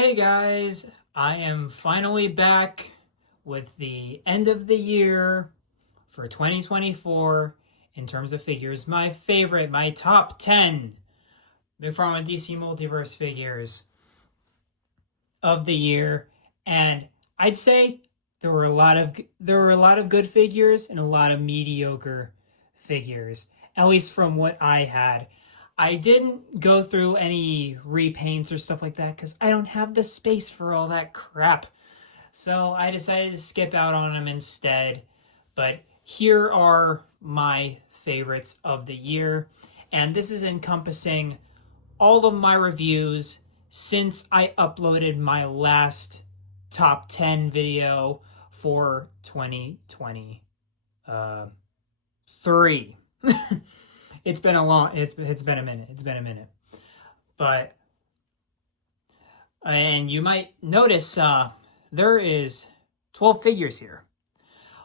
Hey guys, I am finally back with the end of the year for 2024 in terms of figures. My top 10 Big Pharma DC Multiverse figures of the year. And I'd say there were a lot of good figures and a lot of mediocre figures, at least from what I had. I didn't go through any repaints or stuff like that because I don't have the space for all that crap. So I decided to skip out on them instead. But here are my favorites of the year. And this is encompassing all of my reviews since I uploaded my last top 10 video for 2023. It's been a minute. But and you might notice there is 12 figures here.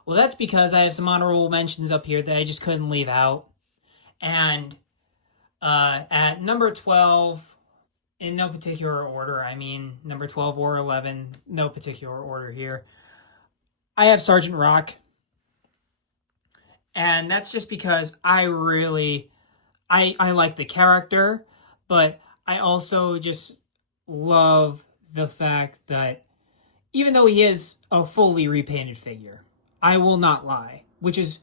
Well, that's because I have some honorable mentions up here that I just couldn't leave out. And at number 12, in no particular order, number 12 or 11, no particular order here, I have Sergeant Rock. And that's just because I like the character, but I also just love the fact that even though he is a fully repainted figure, I will not lie, which is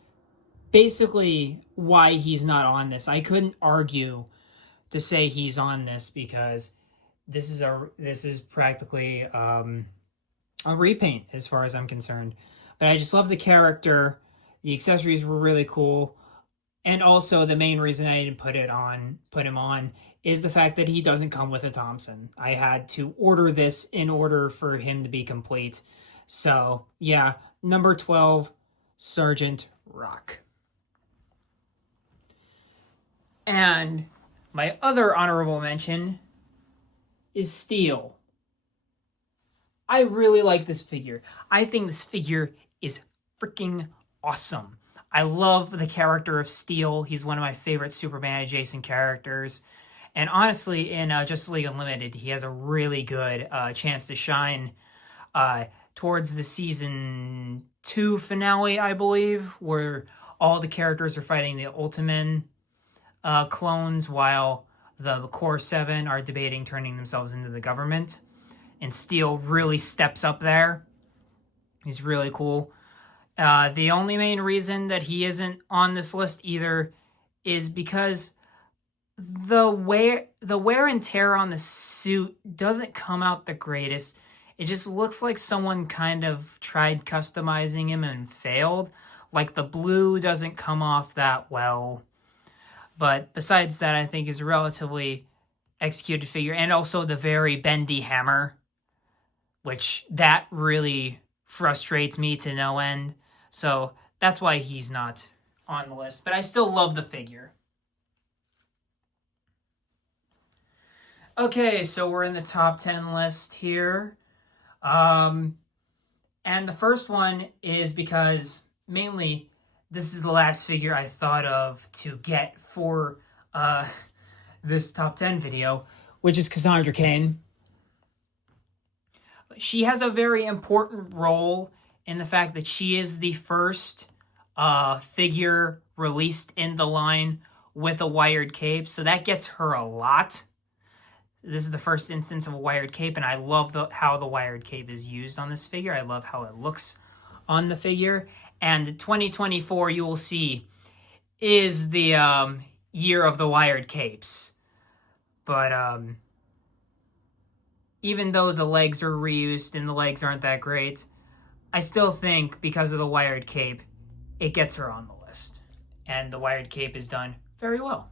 basically why he's not on this. I couldn't argue to say he's on this because this is practically a repaint as far as I'm concerned. But I just love the character. The accessories were really cool. And also the main reason I didn't put him on is the fact that he doesn't come with a Thompson. I had to order this in order for him to be complete. So yeah, number 12, Sergeant Rock. And my other honorable mention is Steel. I really like this figure. I think this figure is freaking awesome. I love the character of Steel. He's one of my favorite Superman adjacent characters. And honestly, in Justice League Unlimited, he has a really good chance to shine towards the season 2 finale, I believe, where all the characters are fighting the Ultiman clones while the Core 7 are debating turning themselves into the government. And Steel really steps up there. He's really cool. The only main reason that he isn't on this list either is because the wear and tear on the suit doesn't come out the greatest. It just looks like someone kind of tried customizing him and failed. Like the blue doesn't come off that well. But besides that, I think is a relatively executed figure. And also the very bendy hammer, which that really frustrates me to no end. So that's why he's not on the list. But I still love the figure. Okay, so we're in the top 10 list here. And the first one is because mainly this is the last figure I thought of to get for this top 10 video, which is Cassandra Cain. She has a very important role in the fact that she is the first figure released in the line with a wired cape. So that gets her a lot. This is the first instance of a wired cape, and I love how the wired cape is used on this figure. I love how it looks on the figure. And 2024, you will see, is the year of the wired capes. But even though the legs are reused and the legs aren't that great, I still think because of the wired cape, it gets her on the list. And the wired cape is done very well.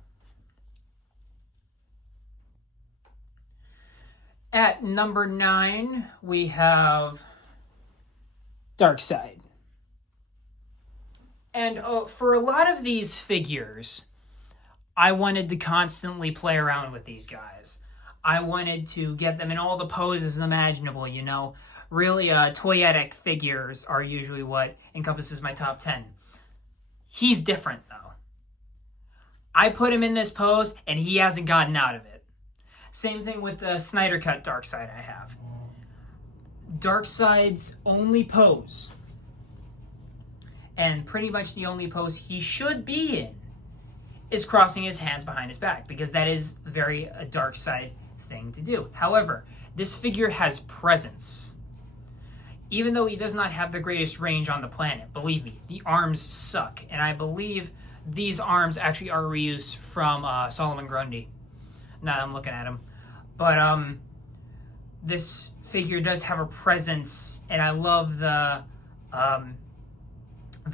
At number 9, we have Darkseid. And for a lot of these figures, I wanted to constantly play around with these guys. I wanted to get them in all the poses imaginable, you know. Really, toyetic figures are usually what encompasses my top 10. He's different, though. I put him in this pose, and he hasn't gotten out of it. Same thing with the Snyder Cut Darkseid I have. Darkseid's only pose, and pretty much the only pose he should be in, is crossing his hands behind his back, because that is very a Darkseid thing to do. However, this figure has presence. Even though he does not have the greatest range on the planet, believe me, the arms suck. And I believe these arms actually are reused from Solomon Grundy. Now that I'm looking at him. But this figure does have a presence, and I love the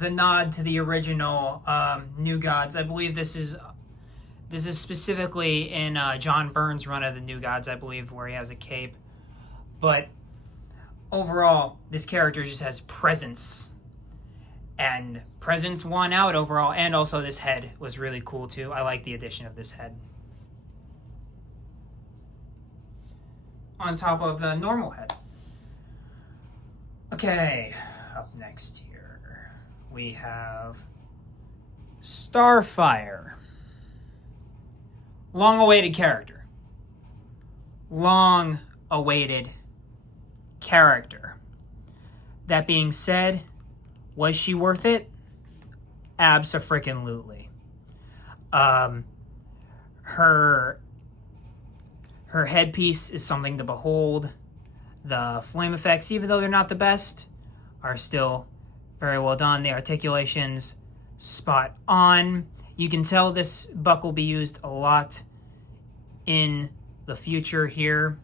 nod to the original New Gods. I believe this is specifically in John Byrne's run of the New Gods, I believe, where he has a cape. But overall, this character just has presence. And presence won out overall. And also this head was really cool too. I like the addition of this head. On top of the normal head. Okay, up next here we have Starfire. Long-awaited character. Long-awaited character. That being said, was she worth it? Abso-freaking-lutely. Her headpiece is something to behold. The flame effects, even though they're not the best, are still very well done. The articulation's spot on. You can tell this buck will be used a lot in the future here.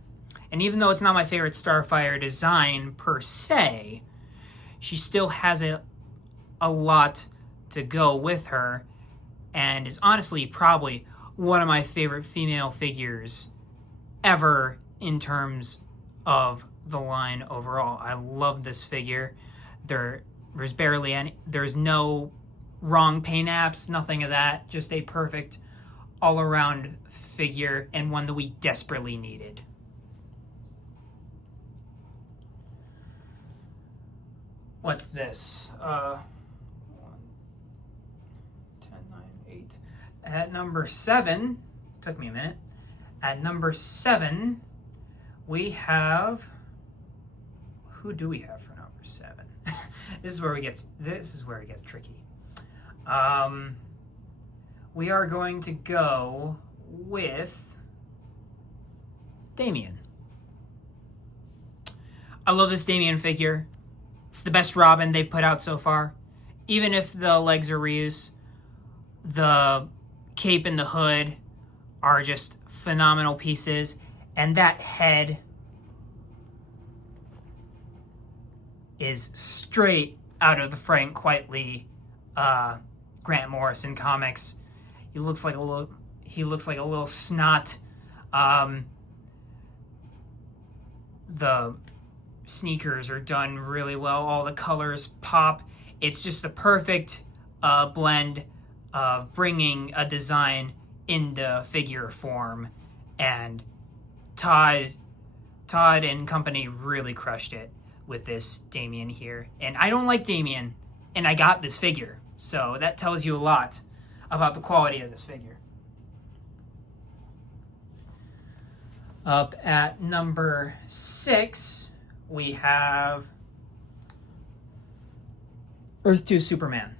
And even though it's not my favorite Starfire design per se, she still has a lot to go with her, and is honestly probably one of my favorite female figures ever in terms of the line overall. I love this figure. There's no wrong paint apps, nothing of that. Just a perfect all-around figure, and one that we desperately needed. What's this? 10, 9, 8. At number 7, took me a minute. At number 7, we have, who do we have for number 7? This is where it gets tricky. We are going to go with Damien. I love this Damien figure. It's the best Robin they've put out so far. Even if the legs are reused, the cape and the hood are just phenomenal pieces. And that head is straight out of the Frank Quitely Grant Morrison comics. He looks like a little snot. The sneakers are done really well. All the colors pop. It's just the perfect blend of bringing a design into figure form, and Todd and company really crushed it with this Damien here. And I don't like Damien, and I got this figure, so that tells you a lot about the quality of this figure. Up at number 6, we have Earth 2 Superman.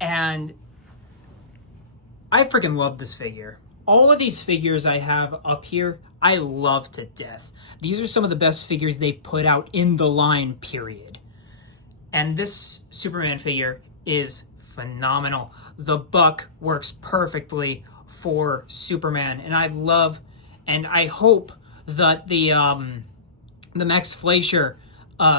And I freaking love this figure. All of these figures I have up here, I love to death. These are some of the best figures they've put out in the line, period. And this Superman figure is phenomenal. The buck works perfectly for Superman, and I love and I hope that the Max Fleischer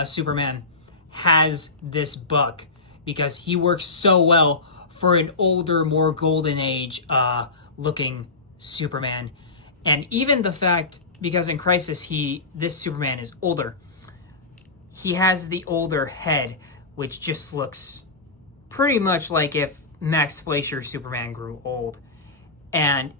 Superman has this buck, because he works so well for an older, more golden age looking Superman. And even the fact, because in Crisis this Superman is older, he has the older head, which just looks pretty much like if Max Fleischer Superman grew old. And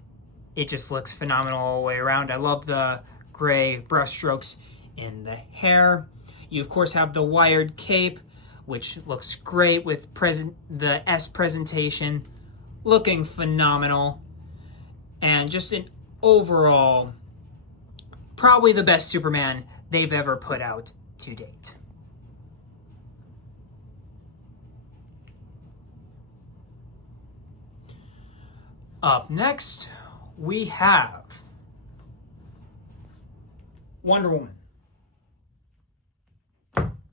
it just looks phenomenal all the way around. I love the gray brushstrokes in the hair. You, of course, have the wired cape, which looks great with the S presentation, looking phenomenal. and just an overall, probably the best Superman they've ever put out to date. Up next, we have Wonder Woman.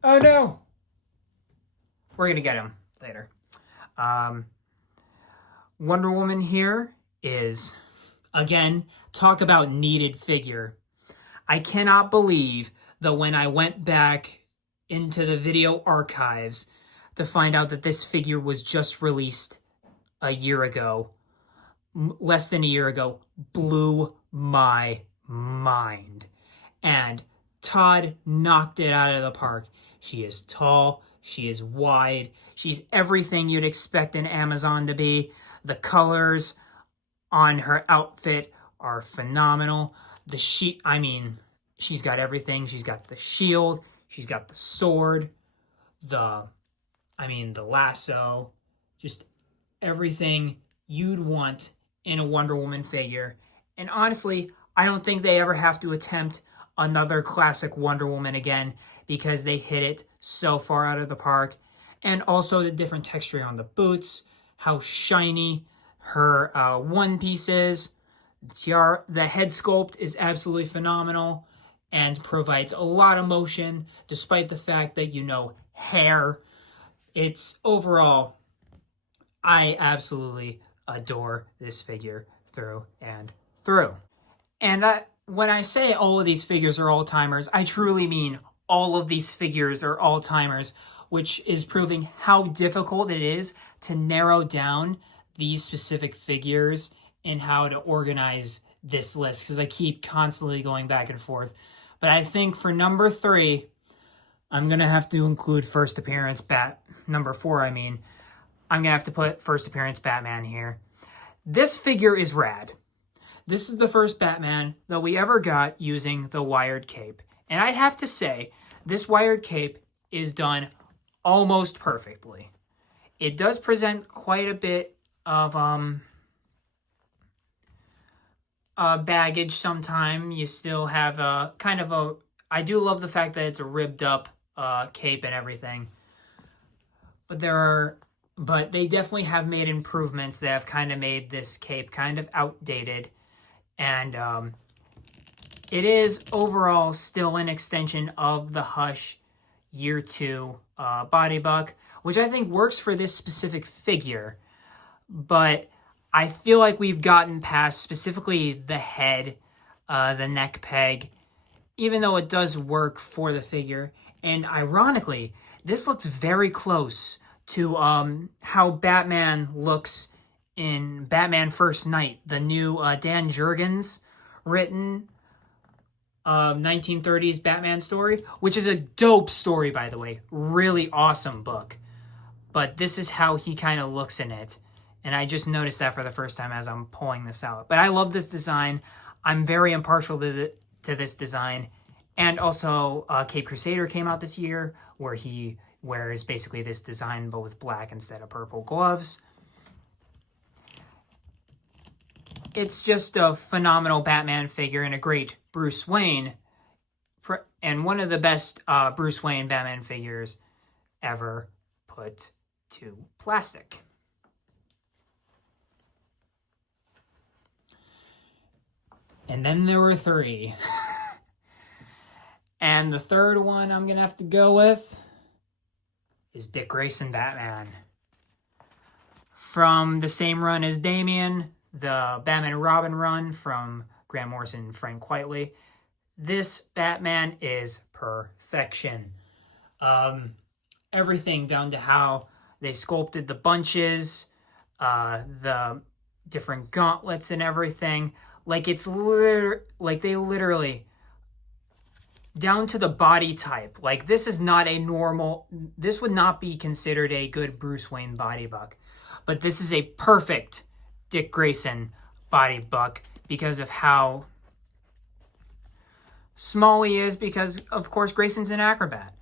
Oh no! We're gonna get him later. Wonder Woman here is, again, talk about needed figure. I cannot believe that when I went back into the video archives to find out that this figure was just released a year ago, less than a year ago, blew my mind. And Todd knocked it out of the park. She is tall, she is wide, she's everything you'd expect an Amazon to be. The colors on her outfit are phenomenal. She's got everything. She's got the shield, she's got the sword, the lasso, just everything you'd want in a Wonder Woman figure. And honestly, I don't think they ever have to attempt another classic Wonder Woman again because they hit it so far out of the park. And also the different texture on the boots, how shiny her one piece is. The head sculpt is absolutely phenomenal and provides a lot of motion despite the fact that, hair. It's overall, I absolutely adore this figure through and through. And when I say all of these figures are all-timers, I truly mean all of these figures are all-timers, which is proving how difficult it is to narrow down these specific figures and how to organize this list, because I keep constantly going back and forth. But I think for number 3, I'm going to have to include first appearance number 4, I'm going to have to put first appearance Batman here. This figure is rad. This is the first Batman that we ever got using the wired cape. And I'd have to say, this wired cape is done almost perfectly. It does present quite a bit of baggage sometimes. You still have I do love the fact that it's a ribbed up cape and everything. But they definitely have made improvements that have kind of made this cape kind of outdated. And it is overall still an extension of the Hush Year 2 body buck, which I think works for this specific figure. But I feel like we've gotten past specifically the head, the neck peg, even though it does work for the figure. And ironically, this looks very close to how Batman looks in Batman First Night, the new Dan Jurgens written 1930s Batman story, which is a dope story, by the way. Really awesome book. But this is how he kind of looks in it. And I just noticed that for the first time as I'm pulling this out. But I love this design. I'm very impartial to this design. And also, Cape Crusader came out this year, where he wears basically this design, but with black instead of purple gloves. It's just a phenomenal Batman figure and a great Bruce Wayne. And one of the best Bruce Wayne Batman figures ever put to plastic. And then there were 3. And the third one I'm going to have to go with is Dick Grayson Batman. From the same run as Damian, the Batman and Robin run from Grant Morrison and Frank Quitely, this Batman is perfection. Everything down to how they sculpted the bunches, the different gauntlets and everything. Like they literally, down to the body type. Like this would not be considered a good Bruce Wayne body buck. But this is a perfect Dick Grayson body buck because of how small he is, because of course Grayson's an acrobat.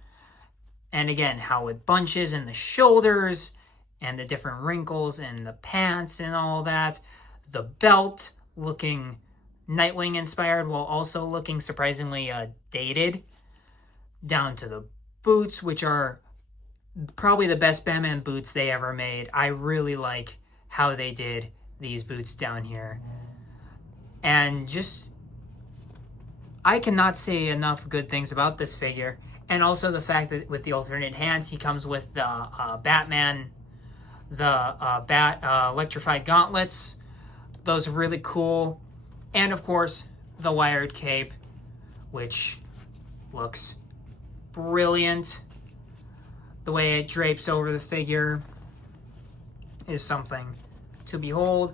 And again, how it bunches in the shoulders and the different wrinkles in the pants and all that. The belt looking Nightwing inspired while also looking surprisingly dated, down to the boots, which are probably the best Batman boots they ever made. I really like how they did these boots down here. And just, I cannot say enough good things about this figure. And also the fact that with the alternate hands, he comes with the Batman, the electrified gauntlets. Those are really cool. And of course, the wired cape, which looks brilliant. The way it drapes over the figure is something to behold.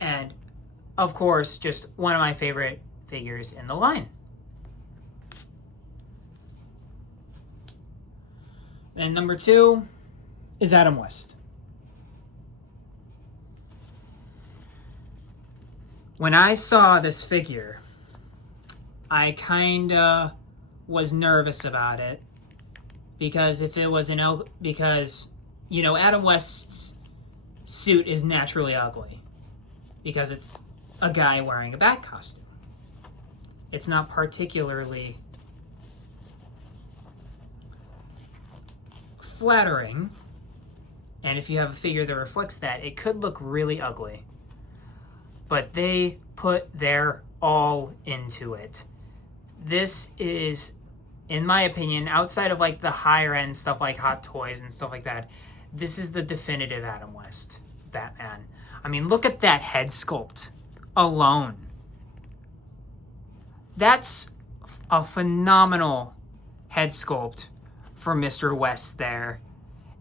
And of course, just one of my favorite figures in the line. And number 2 is Adam West. When I saw this figure, I kinda was nervous about it because Adam West's suit is naturally ugly because it's a guy wearing a bat costume. It's not particularly flattering, and if you have a figure that reflects that, it could look really ugly. But they put their all into it. This is, in my opinion, outside of like the higher end stuff like Hot Toys and stuff like that, this is the definitive Adam West Batman. I mean, look at that head sculpt alone. That's a phenomenal head sculpt for Mr. West there.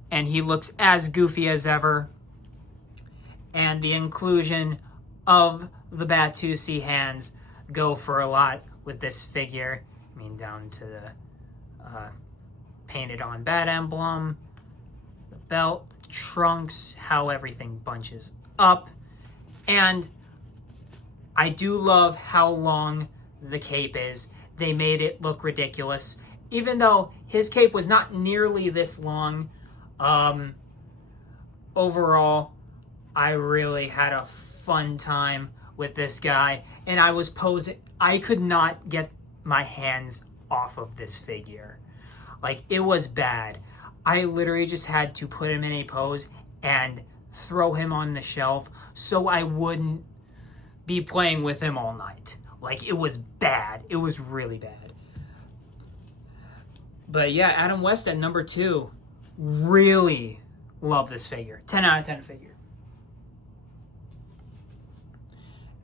And he looks as goofy as ever. And the inclusion of the Batusi hands go for a lot with this figure. I mean, down to the painted on bat emblem, the belt, the trunks, how everything bunches up. And I do love how long the cape is. They made it look ridiculous. Even though his cape was not nearly this long, overall, I really had a fun time with this guy. And I was posing. I could not get my hands off of this figure. Like, it was bad. I literally just had to put him in a pose and throw him on the shelf so I wouldn't be playing with him all night. Like, it was bad. It was really bad. But yeah, Adam West at number 2. Really love this figure. 10 out of 10 figure.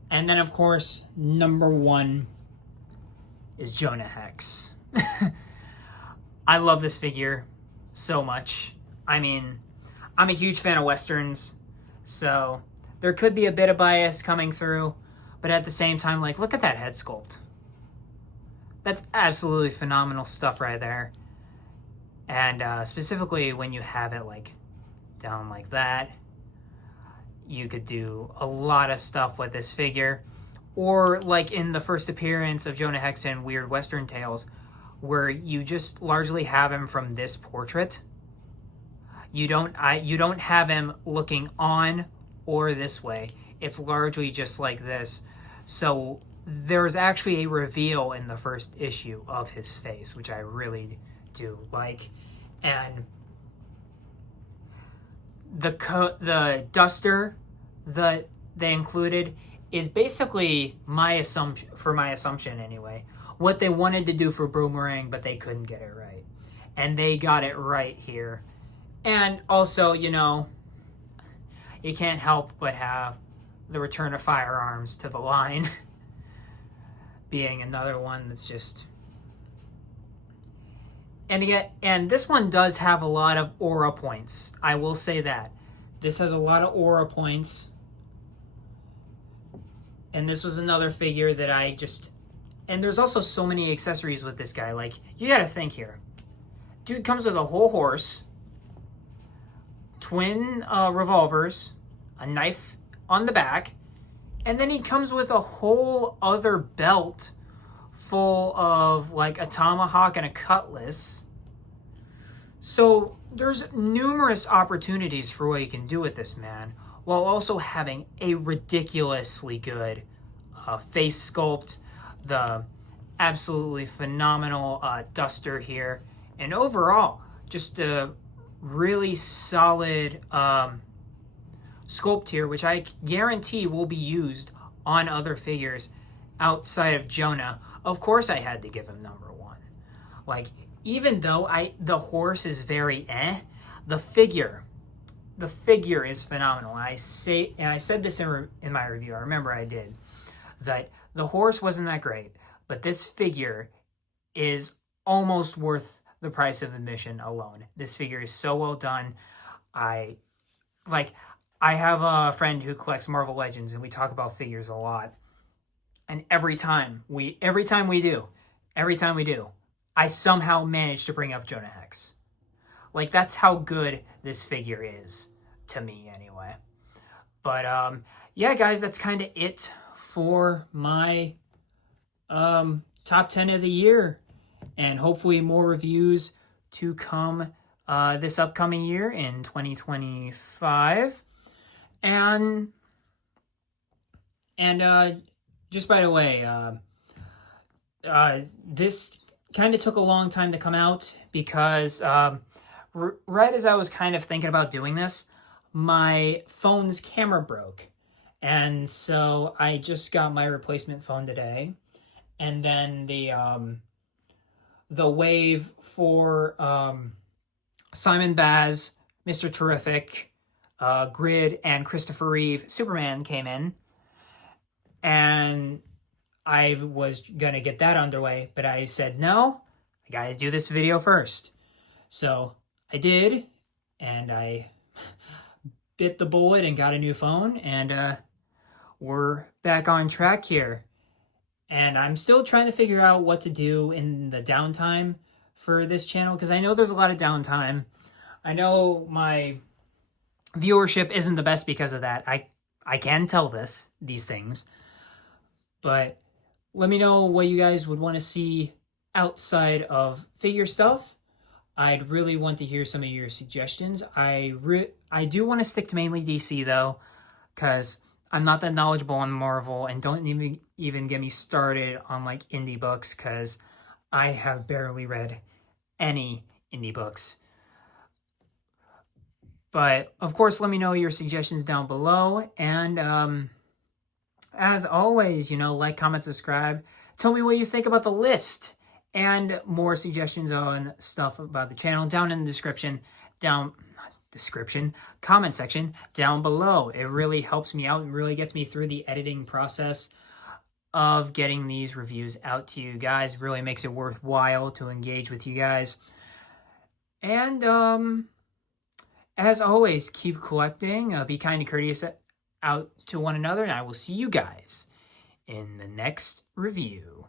And then, of course, number 1 is Jonah Hex. I love this figure so much. I mean, I'm a huge fan of Westerns, so there could be a bit of bias coming through, but at the same time, like, look at that head sculpt. That's absolutely phenomenal stuff right there. And specifically when you have it, like, down like that, you could do a lot of stuff with this figure. Or like in the first appearance of Jonah Hex in Weird Western Tales, where you just largely have him from this portrait. You don't have him looking on or this way. It's largely just like this. So there's actually a reveal in the first issue of his face, which I really do like. And the duster that they included is basically my assumption anyway, what they wanted to do for Boomerang, but they couldn't get it right. And they got it right here. And also, you know, you can't help but have the return of firearms to the line being another one that's just... And this one does have a lot of aura points. I will say that. This has a lot of aura points. And this was another figure that I just... And there's also so many accessories with this guy. Like, you gotta think here. Dude comes with a whole horse, twin revolvers, a knife on the back, and then he comes with a whole other belt full of, like, a tomahawk and a cutlass. So there's numerous opportunities for what you can do with this man, while also having a ridiculously good face sculpt, the absolutely phenomenal duster here, and overall, just a really solid sculpt here, which I guarantee will be used on other figures outside of Jonah. Of course I had to give him number one. Like, even though the horse is very the figure is phenomenal. I said this in my review, I remember I did, that the horse wasn't that great, but this figure is almost worth the price of admission alone. This figure is so well done. I have a friend who collects Marvel Legends, and we talk about figures a lot. And every time we do, I somehow manage to bring up Jonah Hex. Like, that's how good this figure is, to me anyway. But yeah, guys, that's kind of it for my top 10 of the year. And hopefully more reviews to come this upcoming year in 2025. And just by the way, this kind of took a long time to come out because right as I was kind of thinking about doing this, my phone's camera broke. And so I just got my replacement phone today. And then the wave for Simon Baz, Mr. Terrific, Grid, and Christopher Reeve Superman came in. And I was going to get that underway, but I said, no, I got to do this video first. So I did, and I bit the bullet and got a new phone, and we're back on track here. And I'm still trying to figure out what to do in the downtime for this channel, because I know there's a lot of downtime. I know my viewership isn't the best because of that. I can tell these things. But let me know what you guys would want to see outside of figure stuff. I'd really want to hear some of your suggestions. I do want to stick to mainly DC, though, because I'm not that knowledgeable on Marvel, and don't even get me started on like indie books, because I have barely read any indie books. But of course, let me know your suggestions down below, and as always, like, comment, subscribe. Tell me what you think about the list, and more suggestions on stuff about the channel down in the comment section down below. It really helps me out and really gets me through the editing process of getting these reviews out to you guys. It really makes it worthwhile to engage with you guys. And as always, keep collecting, be kind and courteous out to one another, and I will see you guys in the next review.